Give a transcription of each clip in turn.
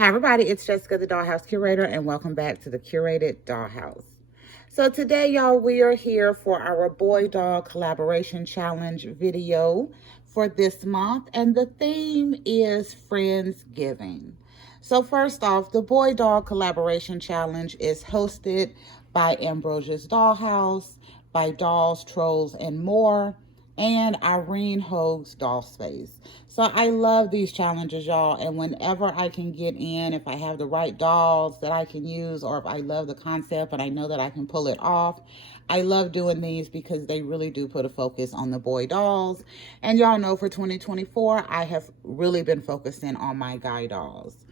Hi everybody, it's Jessica, the Dollhouse Curator, and welcome back to the Curated Dollhouse. So today, y'all, we are here for our Boy Doll Collaboration Challenge video for this month, and the theme is Friendsgiving. So first off, the Boy Doll Collaboration Challenge is hosted by Ambrosia's Dollhouse, by Dolls, Trolls, and More, and Irene Hogue's Doll Space. So I love these challenges, y'all, and whenever I can get in, if I have the right dolls that I can use, or if I love the concept and I know that I can pull it off, I love doing these because they really do put a focus on the boy dolls. And y'all know for 2024, I have really been focusing on my guy dolls.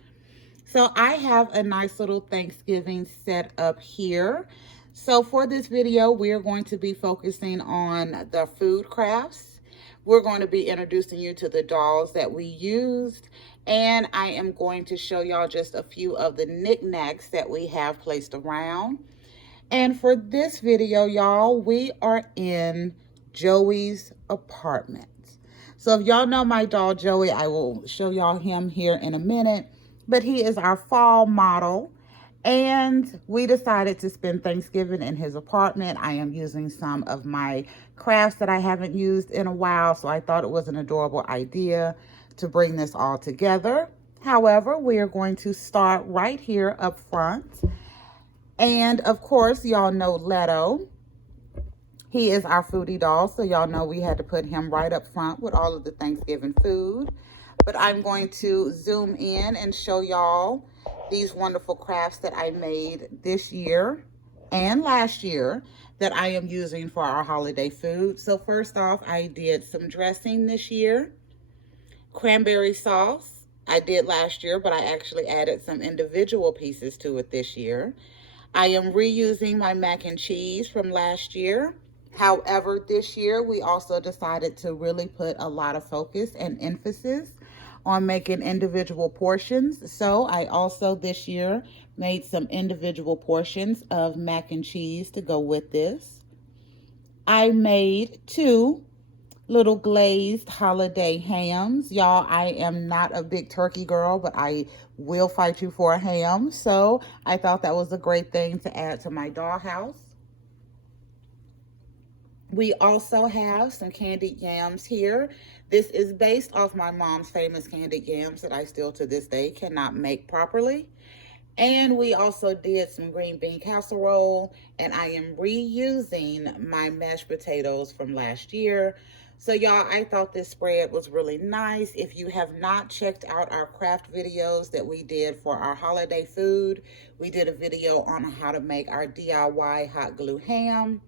So I have a nice little Thanksgiving set up here. So for this video, we are going to be focusing on the food crafts. We're going to be introducing you to the dolls that we used. And I am going to show y'all just a few of the knickknacks that we have placed around. And for this video, y'all, we are in Joey's apartment. So if y'all know my doll, Joey, I will show y'all him here in a minute. But he is our fall model. And we decided to spend Thanksgiving in his apartment. I am using some of my crafts that I haven't used in a while. So I thought it was an adorable idea to bring this all together. However, we are going to start right here up front. And of course, y'all know Leto. He is our foodie doll, so y'all know we had to put him right up front with all of the Thanksgiving food. But I'm going to zoom in and show y'all these wonderful crafts that I made this year and last year that I am using for our holiday food. So first off, I did some dressing this year. Cranberry sauce I did last year, but I actually added some individual pieces to it this year. I am reusing my mac and cheese from last year. However, this year we also decided to really put a lot of focus and emphasis on making individual portions. So I also this year made some individual portions of mac and cheese to go with this. I made 2 little glazed holiday hams. Y'all, I am not a big turkey girl, but I will fight you for a ham. So I thought that was a great thing to add to my dollhouse. We also have some candied yams here. This is based off my mom's famous candied yams that I still to this day cannot make properly. And we also did some green bean casserole, and I am reusing my mashed potatoes from last year. So y'all, I thought this spread was really nice. If you have not checked out our craft videos that we did for our holiday food, we did a video on how to make our DIY hot glue ham.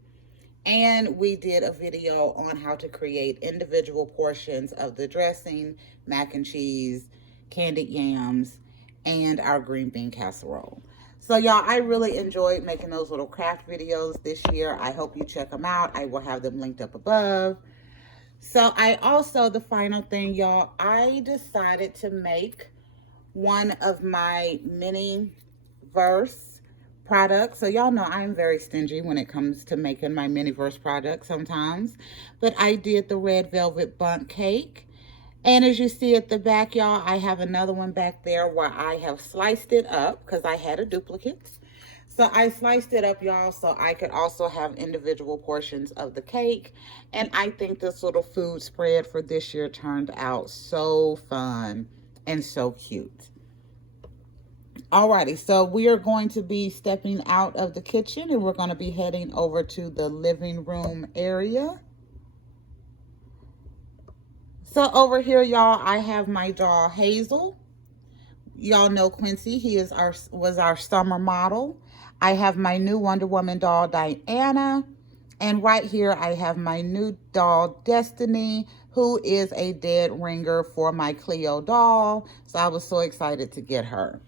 And we did a video on how to create individual portions of the dressing, mac and cheese, candied yams, and our green bean casserole. So y'all, I really enjoyed making those little craft videos this year. I hope you check them out. I will have them linked up above. So I also, the final thing, y'all, I decided to make one of my mini verse products. So y'all know I'm very stingy when it comes to making my mini verse products sometimes. But I did the red velvet bundt cake. And as you see at the back, y'all, I have another one back there where I have sliced it up because I had a duplicate. So I sliced it up, y'all, so I could also have individual portions of the cake. And I think this little food spread for this year turned out so fun and so cute. Alrighty, so we are going to be stepping out of the kitchen and we're going to be heading over to the living room area. So over here, y'all, I have my doll Hazel. Y'all know Quincy, he was our summer model. I have my new Wonder Woman doll Diana. And right here, I have my new doll Destiny, who is a dead ringer for my Cleo doll. So I was so excited to get her.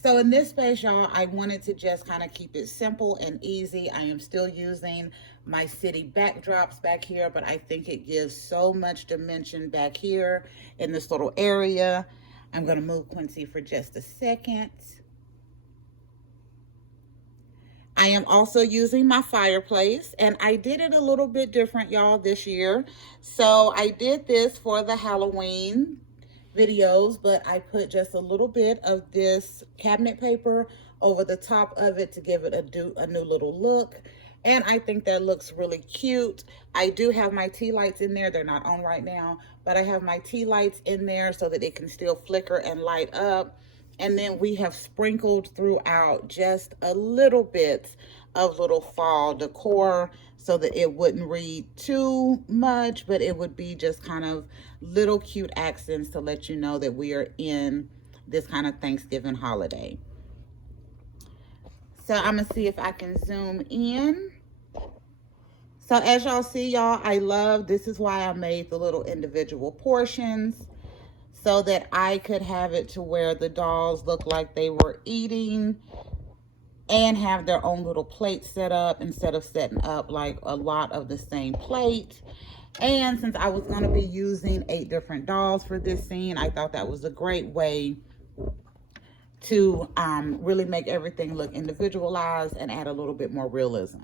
So in this space, y'all, I wanted to just kind of keep it simple and easy. I am still using my city backdrops back here, but I think it gives so much dimension back here in this little area. I'm going to move Quincy for just a second. I am also using my fireplace, and I did it a little bit different, y'all, this year. So I did this for the Halloween videos, but I put just a little bit of this cabinet paper over the top of it to give it a new little look. And I think that looks really cute. I do have my tea lights in there. They're not on right now, but I have my tea lights in there so that it can still flicker and light up. And then we have sprinkled throughout just a little bit of little fall decor so that it wouldn't read too much, but it would be just kind of little cute accents to let you know that we are in this kind of Thanksgiving holiday. So I'm gonna see if I can zoom in. So as y'all see, y'all, this is why I made the little individual portions so that I could have it to where the dolls look like they were eating and have their own little plate set up instead of setting up like a lot of the same plate. And since I was going to be using 8 different dolls for this scene, I thought that was a great way to really make everything look individualized and add a little bit more realism.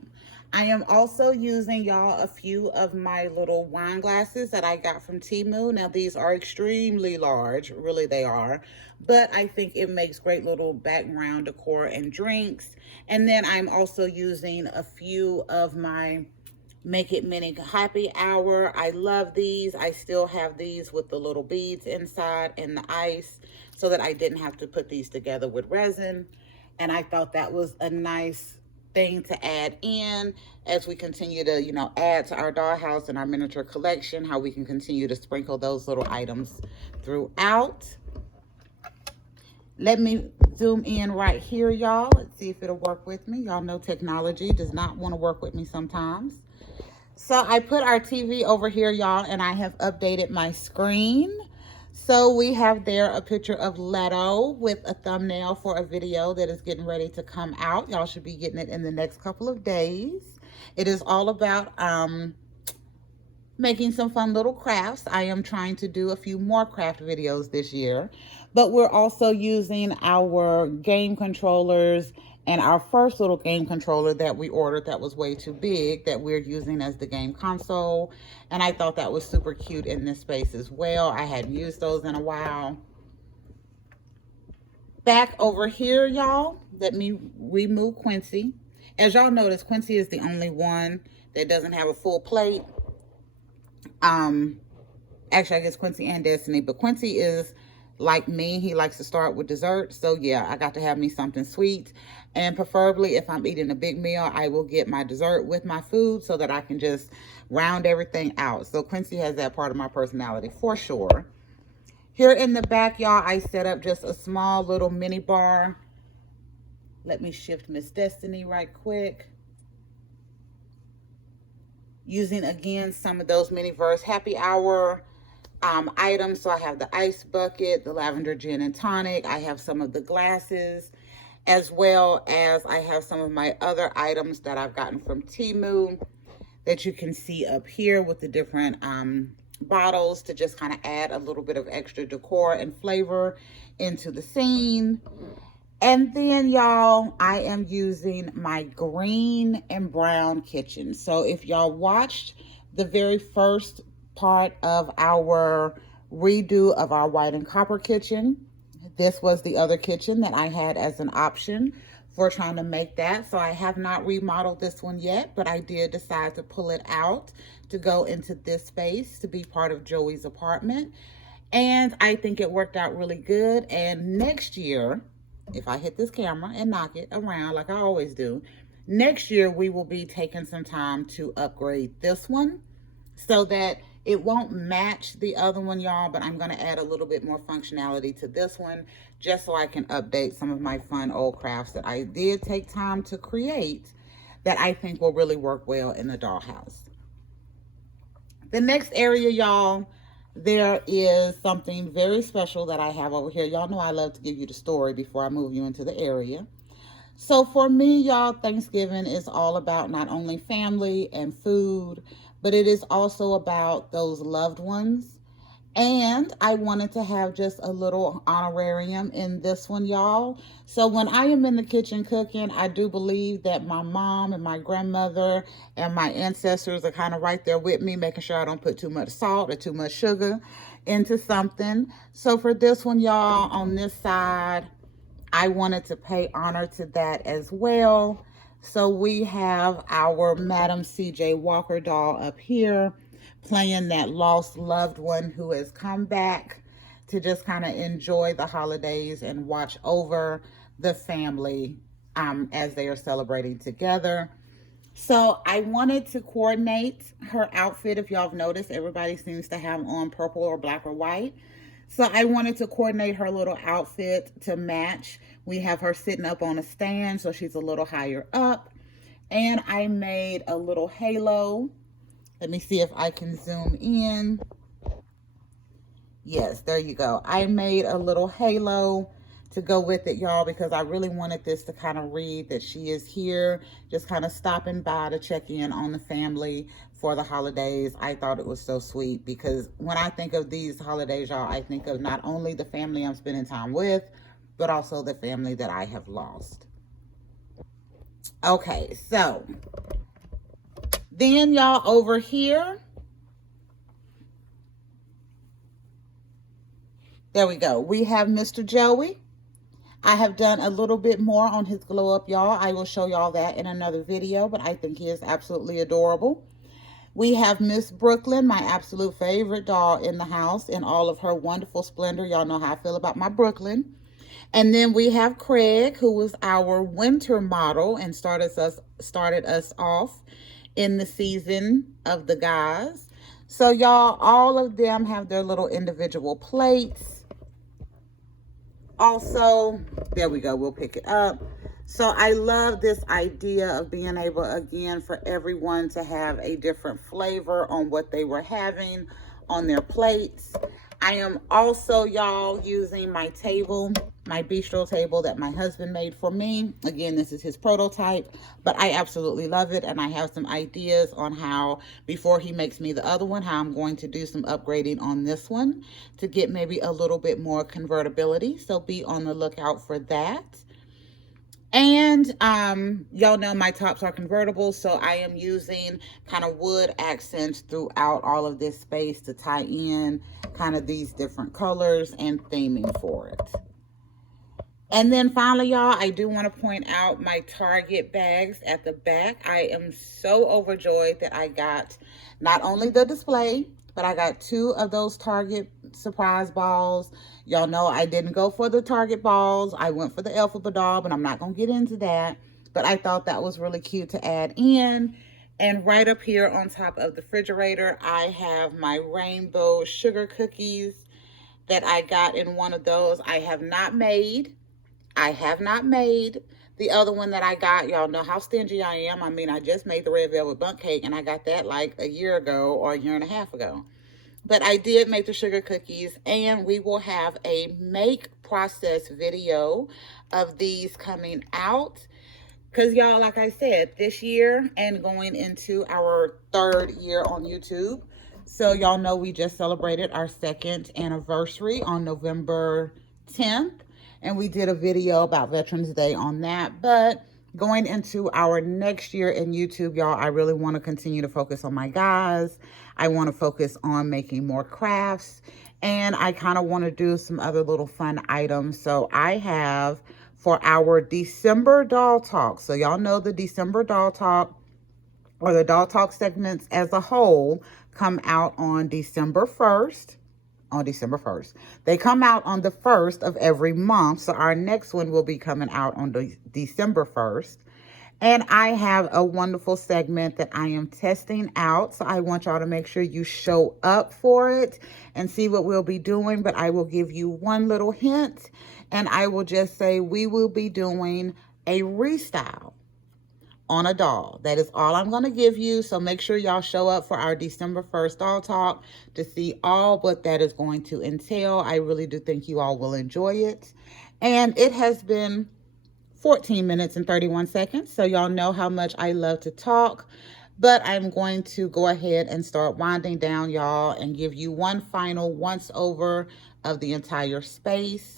I am also using, y'all, a few of my little wine glasses that I got from Temu. Now, these are extremely large, really they are, but I think it makes great little background decor and drinks. And then I'm also using a few of my Make It Mini Happy Hour. I love these. I still have these with the little beads inside and the ice so that I didn't have to put these together with resin. And I thought that was a nice thing to add in as we continue to, you know, add to our dollhouse and our miniature collection, how we can continue to sprinkle those little items throughout. Let me zoom in right here, y'all. Let's see if it'll work with me. Y'all know technology does not want to work with me sometimes. So I put our TV over here, y'all, and I have updated my screen. So we have there a picture of Leto with a thumbnail for a video that is getting ready to come out. Y'all should be getting it in the next couple of days. It is all about making some fun little crafts. I am trying to do a few more craft videos this year, but we're also using our game controllers and our first little game controller that we ordered that was way too big that we're using as the game console. And I thought that was super cute in this space as well. I hadn't used those in a while. Back over here, y'all, let me remove Quincy. As y'all notice, Quincy is the only one that doesn't have a full plate. Actually, I guess Quincy and Destiny, but Quincy is like me. He likes to start with dessert. So yeah, I got to have me something sweet. And preferably if I'm eating a big meal, I will get my dessert with my food so that I can just round everything out. So Quincy has that part of my personality for sure. Here in the back, y'all, I set up just a small little mini bar. Let me shift Miss Destiny right quick. Using, again, some of those Miniverse Happy Hour items. So I have the ice bucket, the lavender gin and tonic. I have some of the glasses, as well as I have some of my other items that I've gotten from Temu that you can see up here with the different bottles to just kind of add a little bit of extra decor and flavor into the scene. And then, y'all, I am using my green and brown kitchen. So if y'all watched the very first part of our redo of our white and copper kitchen, this was the other kitchen that I had as an option for trying to make that. So I have not remodeled this one yet, but I did decide to pull it out to go into this space to be part of Joey's apartment. And I think it worked out really good. And next year, if I hit this camera and knock it around like I always do, next year we will be taking some time to upgrade this one so that it won't match the other one, y'all, but I'm going to add a little bit more functionality to this one just so I can update some of my fun old crafts that I did take time to create that I think will really work well in the dollhouse. The next area, y'all, there is something very special that I have over here. Y'all know I love to give you the story before I move you into the area. So for me, y'all, Thanksgiving is all about not only family and food, but it is also about those loved ones. And I wanted to have just a little honorarium in this one, y'all. So when I am in the kitchen cooking, I do believe that my mom and my grandmother and my ancestors are kind of right there with me, making sure I don't put too much salt or too much sugar. into something. So for this one, y'all, on this side, I wanted to pay honor to that as well. So we have our Madam CJ Walker doll up here playing that lost loved one who has come back to just kind of enjoy the holidays and watch over the family as they are celebrating together. So I wanted to coordinate her outfit. If y'all have noticed, everybody seems to have on purple or black or white. So I wanted to coordinate her little outfit to match. We have her sitting up on a stand, so she's a little higher up. And I made a little halo. Let me see if I can zoom in. Yes, there you go. I made a little halo to go with it, y'all, because I really wanted this to kind of read that she is here, just kind of stopping by to check in on the family for the holidays. I thought it was so sweet because when I think of these holidays, y'all, I think of not only the family I'm spending time with, but also the family that I have lost. Okay, so then y'all over here, there we go. We have Mr. Joey. I have done a little bit more on his glow up, y'all. I will show y'all that in another video, but I think he is absolutely adorable. We have Miss Brooklyn, my absolute favorite doll in the house, in all of her wonderful splendor. Y'all know how I feel about my Brooklyn. And then we have Craig, who was our winter model and started us off in the season of the guys. So y'all, all of them have their little individual plates. Also, there we go, we'll pick it up. So I love this idea of being able, again, for everyone to have a different flavor on what they were having on their plates. I am also, y'all, using my table, my bistro table that my husband made for me. Again, this is his prototype, but I absolutely love it. And I have some ideas on how, before he makes me the other one, how I'm going to do some upgrading on this one to get maybe a little bit more convertibility. So be on the lookout for that. And y'all know my tops are convertible, so I am using kind of wood accents throughout all of this space to tie in kind of these different colors and theming for it. And then finally, y'all, I do want to point out my Target bags at the back. I am so overjoyed that I got not only the display, but I got 2 of those Target surprise balls. Y'all know I didn't go for the Target balls. I went for the Elphaba doll, but I'm not going to get into that. But I thought that was really cute to add in. And right up here on top of the refrigerator, I have my rainbow sugar cookies that I got in one of those. I have not made the other one that I got. Y'all know how stingy I am. I mean, I just made the red velvet bundt cake and I got that like a year ago or a year and a half ago. But I did make the sugar cookies, and we will have a make process video of these coming out. Because y'all, like I said, this year and going into our 3rd year on YouTube. So y'all know we just celebrated our 2nd anniversary on November 10th. And we did a video about Veterans Day on that. But going into our next year in YouTube, y'all, I really want to continue to focus on my guys. I want to focus on making more crafts. And I kind of want to do some other little fun items. So I have for our December doll talk. So y'all know the December doll talk or the doll talk segments as a whole come out on December 1st. They come out on the 1st of every month. So our next one will be coming out on December 1st. And I have a wonderful segment that I am testing out. So I want y'all to make sure you show up for it and see what we'll be doing. But I will give you one little hint. And I will just say we will be doing a restyle on a doll. That is all I'm going to give you. So make sure y'all show up for our December 1st doll talk to see all what that is going to entail. I really do think you all will enjoy it. And it has been 14 minutes and 31 seconds. So y'all know how much I love to talk. But I'm going to go ahead and start winding down, y'all, and give you one final once over of the entire space.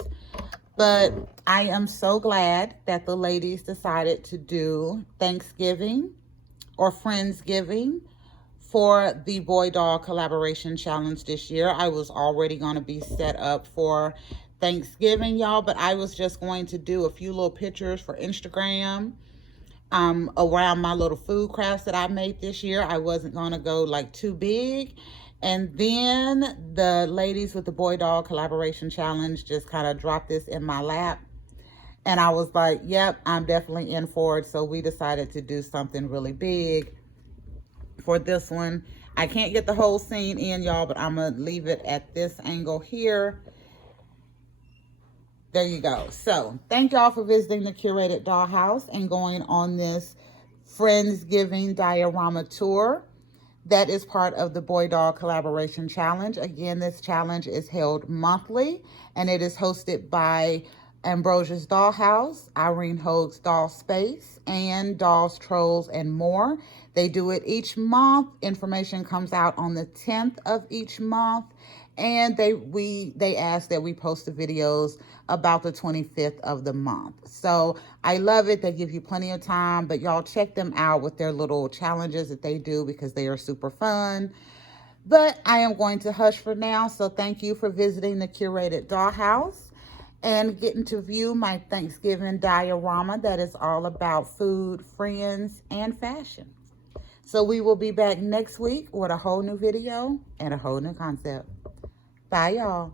But I am so glad that the ladies decided to do Thanksgiving or Friendsgiving for the Boy Doll Collaboration Challenge this year. I was already going to be set up for Thanksgiving, y'all, but I was just going to do a few little pictures for Instagram around my little food crafts that I made this year. I wasn't going to go like too big. And then the ladies with the Boy Doll Collaboration Challenge just kind of dropped this in my lap. And I was like, yep, I'm definitely in for it. So we decided to do something really big for this one. I can't get the whole scene in, y'all, but I'm going to leave it at this angle here. There you go. So thank y'all for visiting the Curated Dollhouse and going on this Friendsgiving diorama tour that is part of the Boy Doll Collaboration Challenge. Again, this challenge is held monthly, and it is hosted by Ambrosia's Dollhouse, Irene Hogue's Doll Space, and Dolls, Trolls, and More. They do it each month. Information comes out on the 10th of each month, and they ask that we post the videos about the 25th of the month. So I love it. They give you plenty of time, but y'all check them out with their little challenges that they do because they are super fun. But I am going to hush for now. So thank you for visiting the Curated Dollhouse and getting to view my Thanksgiving diorama that is all about food, friends, and fashion. So we will be back next week with a whole new video and a whole new concept. Bye, y'all.